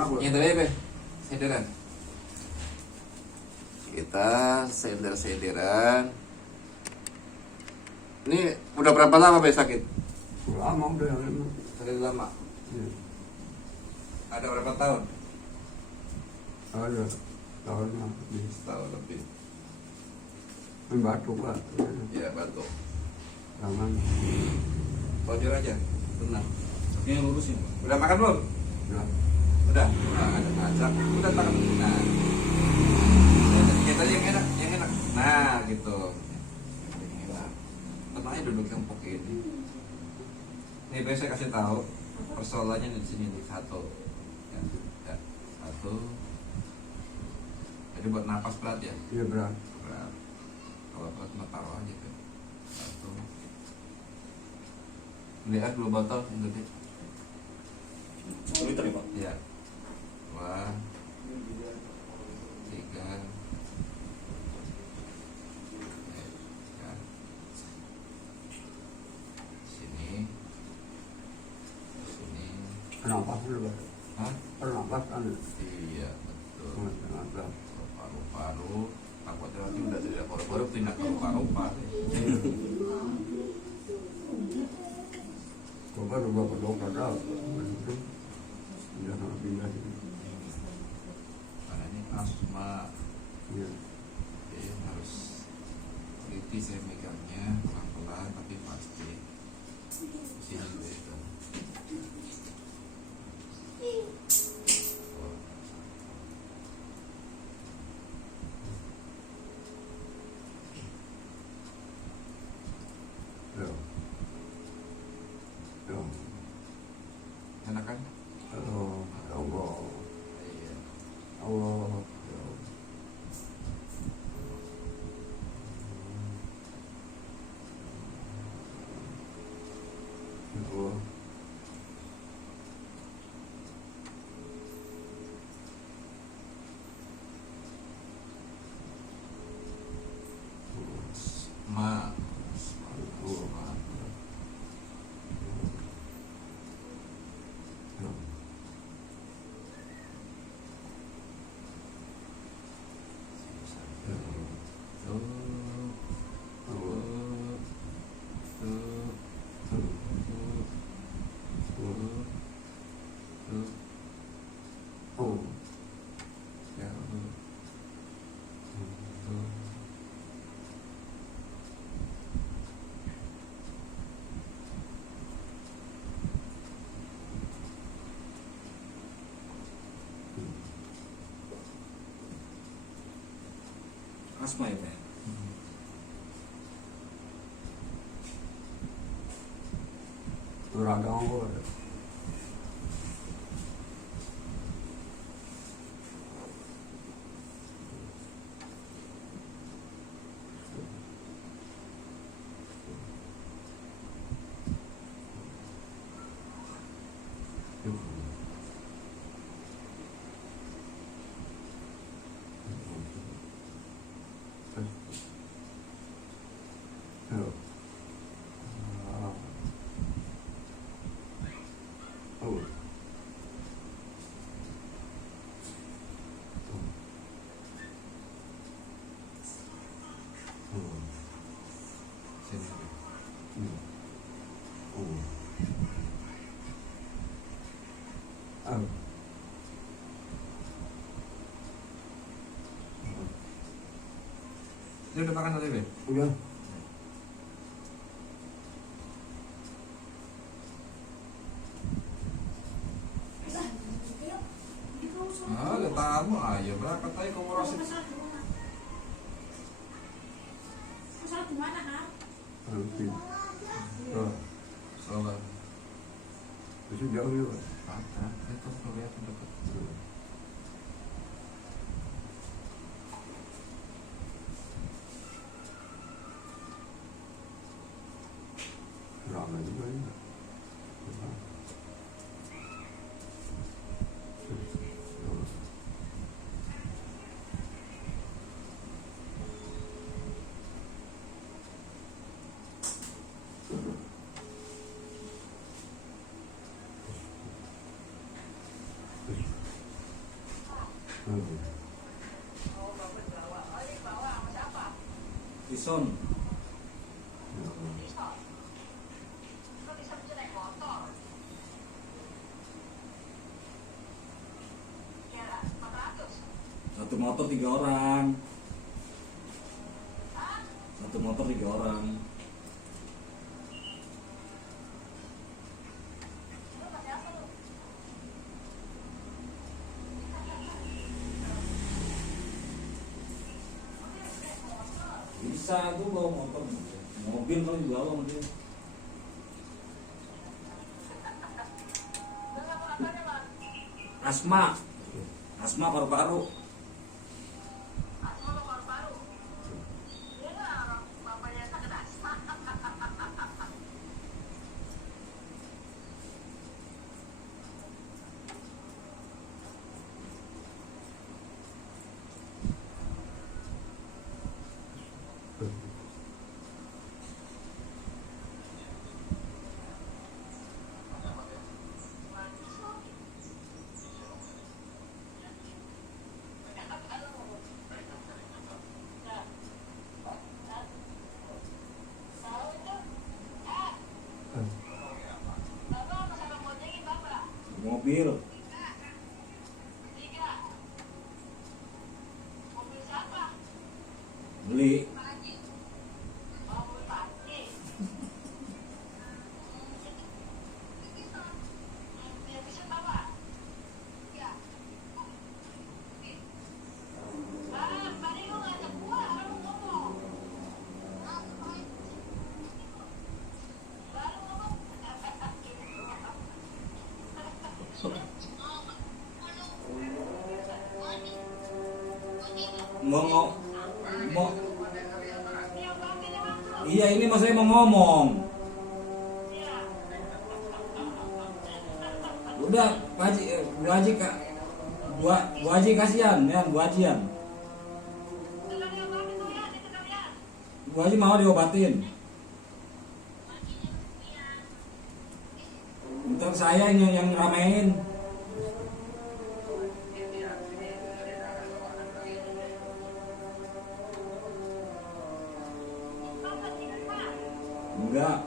Yang tadi apa? Senderan. Kita sender-senderan. Ini udah berapa lama Be sakit? Lama udah. Sakit lama. Ya. Ada berapa tahun? Ada tahunnya di Setahun lebih. batuk Pak. Ya batuk. Tangan. Bocor aja. Tenang. Ini yang lurusin. Udah makan belum? Ya. Udah. Nah, ada ngajak. Udah makan. Nah. Kita yang enak, yang enak. Nah, gitu. Yang enak. Tenang aja duduk yang pokok ini. Nih, besok saya kasih tahu persoalannya di sini nih satu. Ya, ya. Satu. Jadi buat napas berat ya. Iya berat. Berat. Kalau berat mah taruh aja kan. Satu. Lihat 2 botol Indomie. 10 liter nih Pak. Ya. 2 3 ya. Sini. Sini. Kenapa dulu Pak? Hah? Kenapa kan? Iya, betul. Kenapa? Paru-paru. Takutnya nanti udah tidak paru-paru pindah ke paru-paru. Coba coba ke dokter dah. Jangan pindah sini. Karena ini asma. Iya. Jadi harus teliti saya megangnya pelan-pelan tapi pasti. Sini beda. Ya. Ya. Enak kan? Oh, ya Allah. Iya. Allah. Ya. Ya Allah. Ma. Asma. Ya. Tuh. Allah. Tuh. Tuh. Tuh. Tuh. Tuh. Oh. Ya. Tuh. Asma ya Pak. Radang apa? Oh. Sini. Oh. Dia udah makan tadi, Be? Udah. Ah, ada tamu aja berangkat aja kamu rasa. Masalah di mana, Kak? Nanti. Oh. Salah. Itu jauh juga. Ada. Itu kelihatan dekat. Ramai juga ya. Ison. Satu motor 3 orang. Satu motor 3 orang. Bisa tuh bawa motor, mobil kalau dibawa mungkin. Asma paru-paru. Mobil. Beli. Mau iya ini mas saya mau ngomong. Udah Bu Haji kak, Bu Haji kasihan ya Bu Hajian. Bu Haji mau diobatin. Ntar saya yang ramein. Enggak.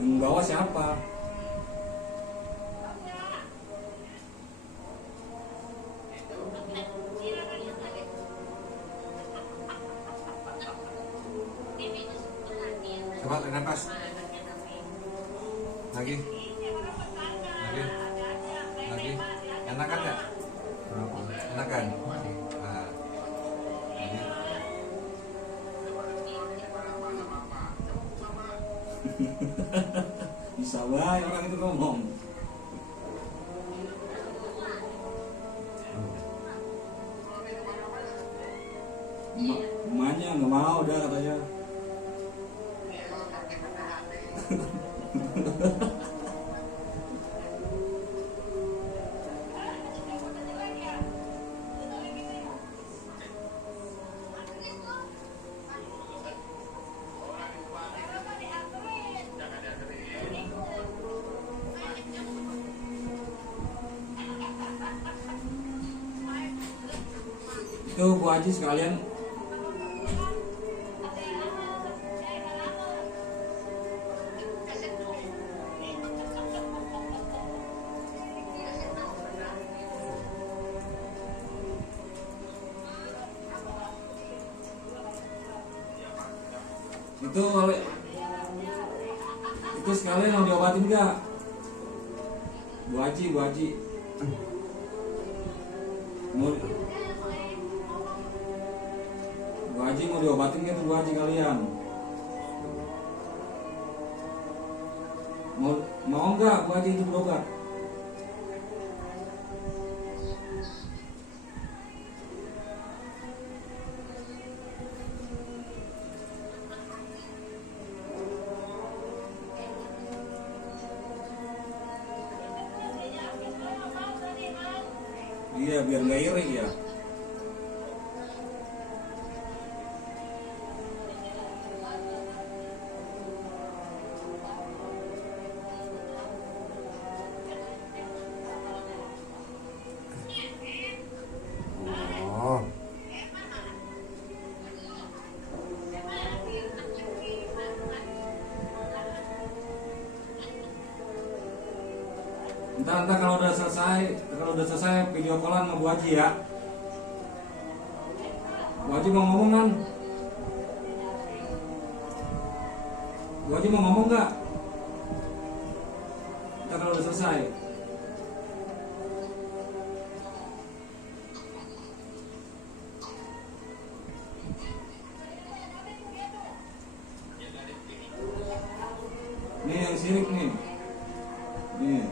Yang bawa siapa? Coba tarik nafas. Lagi. Enakan nggak? Enakan. Nah. Lagi. Bisa baik orang itu ngomong. Emaknya nggak mau udah katanya. Itu Bu Haji sekalian. Itu sekalian mau diobatin nggak? Bu Haji mau Bu Haji mau diobatin nggak tuh Bu Haji kalian? Mau nggak Bu Haji itu berobat? Iya biar nggak iri ya. Ntar kalau udah selesai video callan sama Bu Haji ya. Bu Haji mau ngomong kan? Bu Haji mau ngomong nggak? Ntar kalau udah selesai. Nih yang sirik nih. Nih.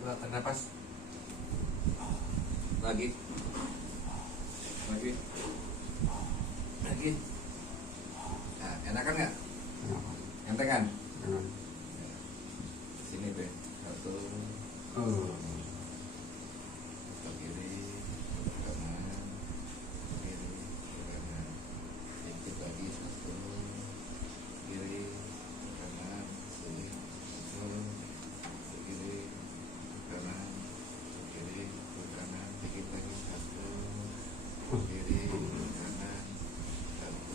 Tahan nafas. Lagi. Nah, enakan nggak? Enteng kan? Sini be. Satu. Ke kiri, ke kanan, ke kiri, ke kanan. Dikit lagi satu. Kiri, ke kanan, sini. Satu. Ke kiri, ke kanan, ke kiri, ke kanan. Dikit lagi satu. Ke kiri, ke kanan, satu.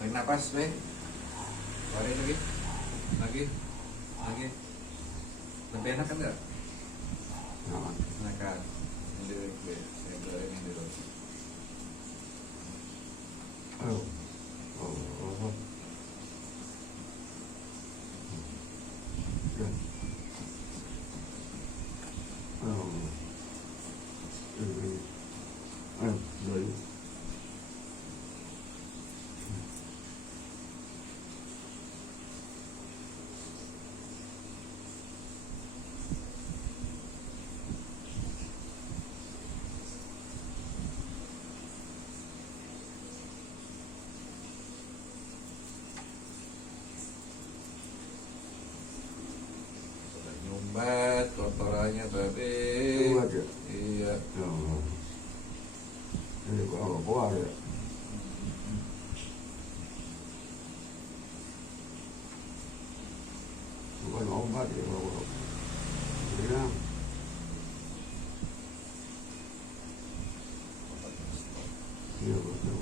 Tarik napas, be. Keluarin lagi. Lagi. Lebih enak kan nggak? Nah, Enak kan? Ini dulu, be. Saya keluarin ini dulu. oh, oh. Ya. Oh. Rồi. Sudah nyumbat kotorannya, babe. Nyumbat ya? Iya. Oh. Ini gua keluar ya. Bukan obat ya, kalau ya. Iya, betul.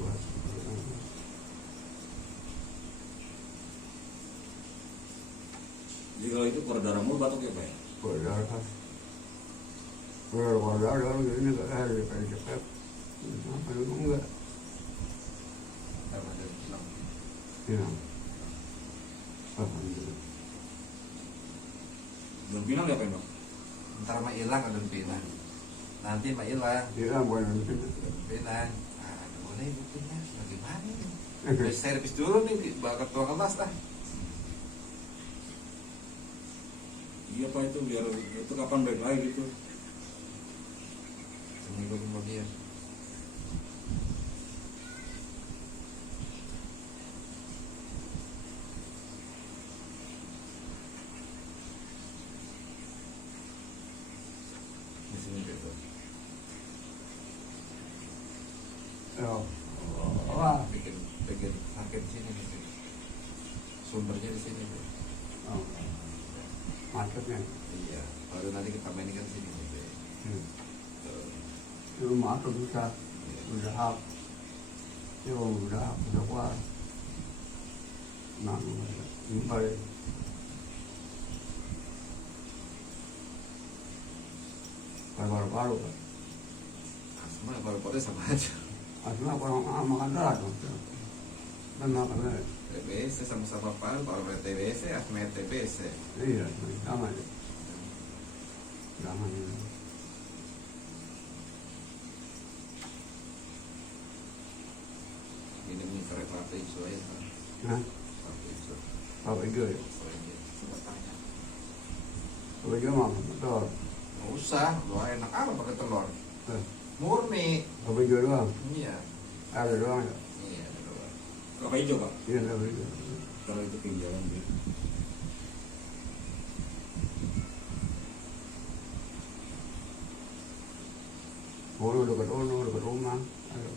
Jadi kalau itu keluar darah mulu batuk ya Pak? Keluar kan. Keluar darah ini nggak ada kayak cepet. Apa itu enggak? Apa dia bilang? Iya. Alhamdulillah. Belum final ya Pak? Ntar mah hilang ada pinang. Nanti mah hilang. Iya, bukan itu. Pinang. Ah, boleh buktinya. Bagaimana ini? Udah servis dulu nih, bawa ketua kelas lah. Iya Pak, itu biar itu kapan baik lagi gitu. Seminggu kemudian. Di sini gitu. Ya. Wah. Bikin sakit di sini nih. Sumbernya di sini. Be. Oh. Macetnya. Iya. Baru nanti kita mainkan di sini. Be. Tuh. Itu masuk bisa. Udah hap. Itu udah keluar. Nah, ini balik. Baru-baru kan. Asma baru-baru sama aja. Asma kalau makan berat dong. Dan makan berat. TBC sama-sama paru, baru TBC, asma TBC. Iya, sama aja. Jangan. Ini korek waktu itu aja kan. Hah? Waktu itu. Apa itu ya? Coba tanya. Apa itu mah? Betul. Nggak usah, lu enak apa pakai telur? Eh, Murni. Apa itu doang? Iya. Ada doang ya? Iya, ada telur. Apa hijau Pak? Iya, apa itu. Kalau itu pinjaman gitu. Dekat rumah. Ayo.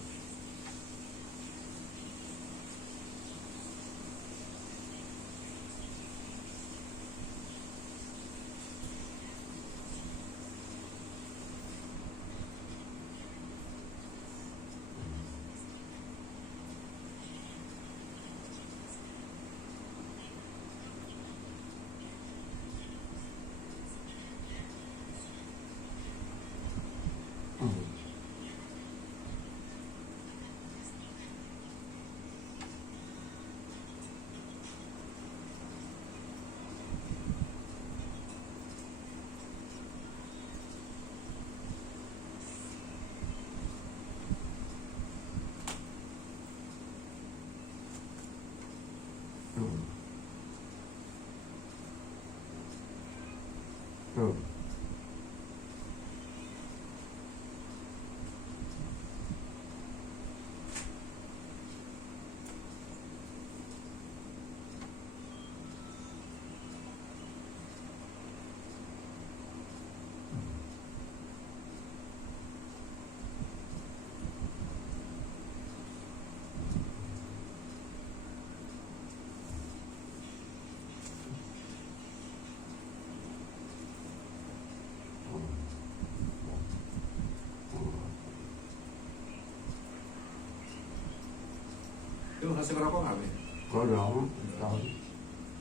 Lu kasih ngerokok nggak, Be? Kalau dong, tahu.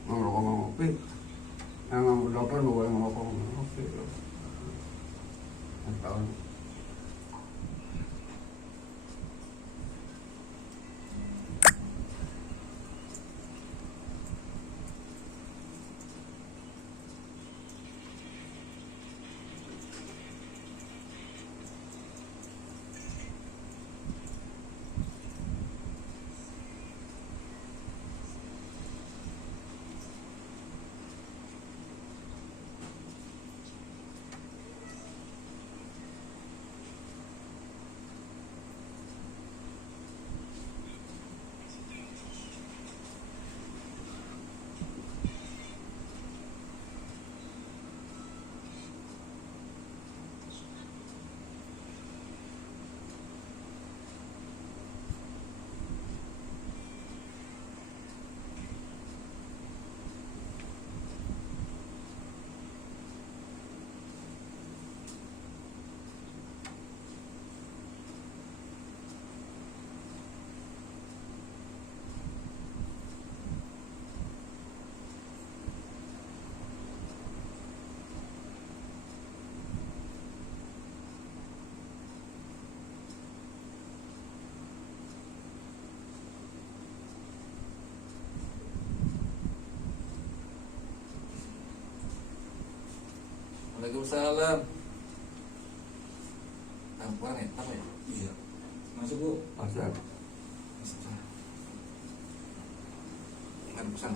Ngerokok ngopi. Yang dokter nggak boleh ngerokok ngopi. Tahu. Waalaikumsalam. Apa nih? Apa ya? Iya. Masuk Bu. Pasal. Ada pesan.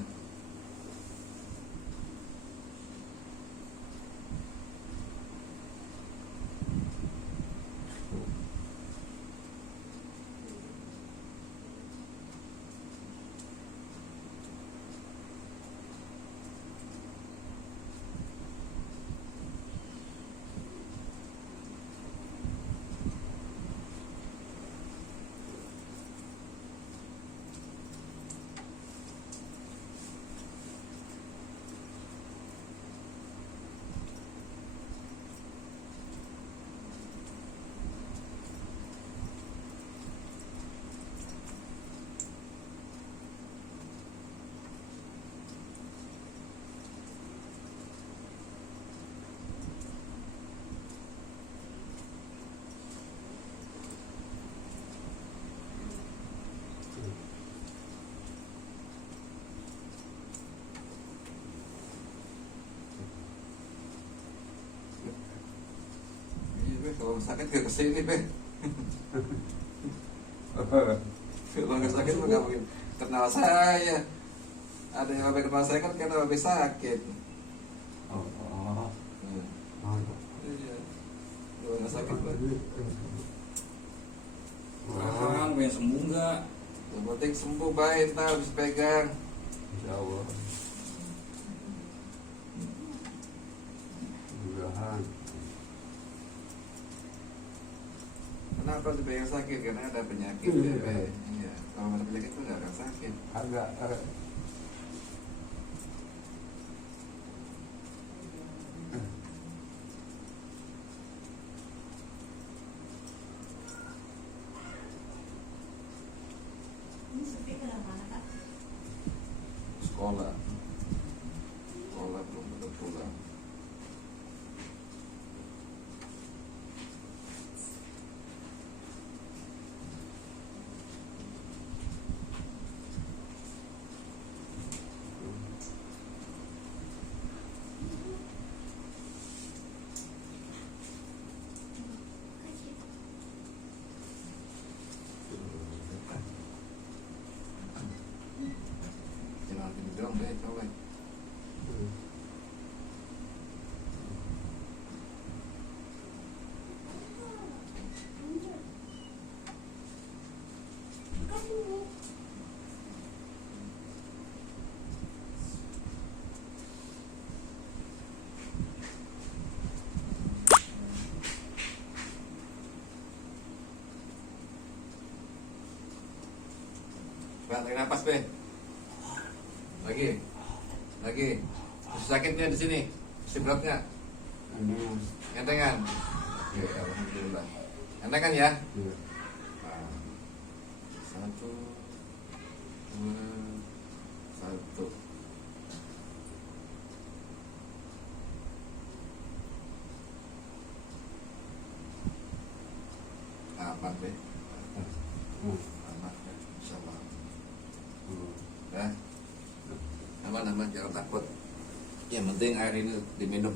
Kalau sakit ke kesini, Be. Kalau nggak sakit nggak mungkin kenal saya. Ada yang lebih kenal saya kan karena lebih sakit. Oh. Iya. Kalau nggak sakit, Be. Kan pengen sembuh nggak? Yang penting sembuh baik, ntar bisa pegang. Insya Allah. Mudah-mudahan. Kenapa harus dipegang sakit? Karena ada penyakit, Iya. Be. Iya. Kalau ada penyakit itu nggak akan sakit. Agak Ini sepi ke mana Kak? Sekolah belum betul pulang. Jangan gini dong, Be, coba. Bang, tarik nafas, Be. Lagi. Masih sakitnya di sini. Masih beratnya. Entengan. Oke, alhamdulillah. Entengan ya. Iya. Nah, 1, Satu. Aman deh. Aman ya, insyaallah. Ya. Aman, jangan takut. Yang penting air ini diminum.